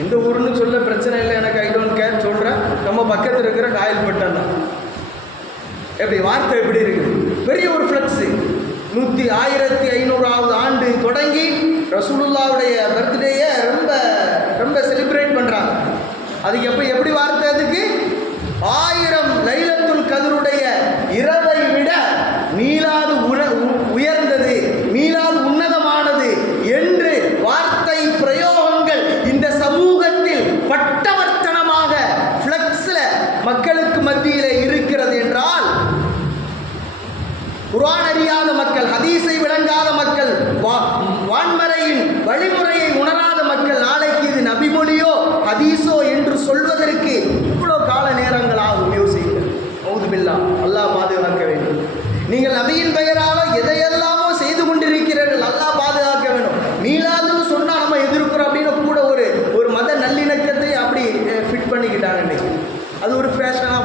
எந்த ஊருன்னு சொல்ல பிரச்சனை இல்லை, எனக்கு ஐ டோன்ட் கேர் சொல்கிறேன். நம்ம பக்கத்தில் இருக்கிற காயல்பட்டம் தான். எப்படி வார்த்தை எப்படி இருக்குது? பெரிய ஒரு ஃப்ளக்ஸு. 1500வது ஆண்டு தொடங்கி ரசூலுல்லாவுடைய பர்த்டேயை ரொம்ப ரொம்ப செலிப்ரேட் பண்ணுறாங்க. அதுக்கு எப்படி வார்த்தை? அதுக்கு 1000 லைலத்துல் கத்ருடைய இரவை விட மீலாது உயர்ந்தது, மீலாது உன்னதமானது என்று வார்த்தை பிரயோகங்கள் இந்த சமூகத்தில் பட்டவர்த்தனமாக ஃப்ளக்ஸில் மக்களுக்கு மத்தியிலே இருக்கிறது என்றால், குர்ஆன் அறியாத மக்கள், ஹதீஸை விளங்காத மக்கள், வான்மறையின் வழிமுறையை உணராத மக்கள் நாளைக்கு இது நபிமொழியோ ஹதீஸோ என்று சொல்வதற்கு இவ்வளோ கால நேரங்கள் ஆகும். யோசிங்கள். அவுது பில்லாஹ், அல்லாஹ் பாதுகாக்க வேண்டும். நீங்கள் நபியின் பெயரால் எதையெல்லாம்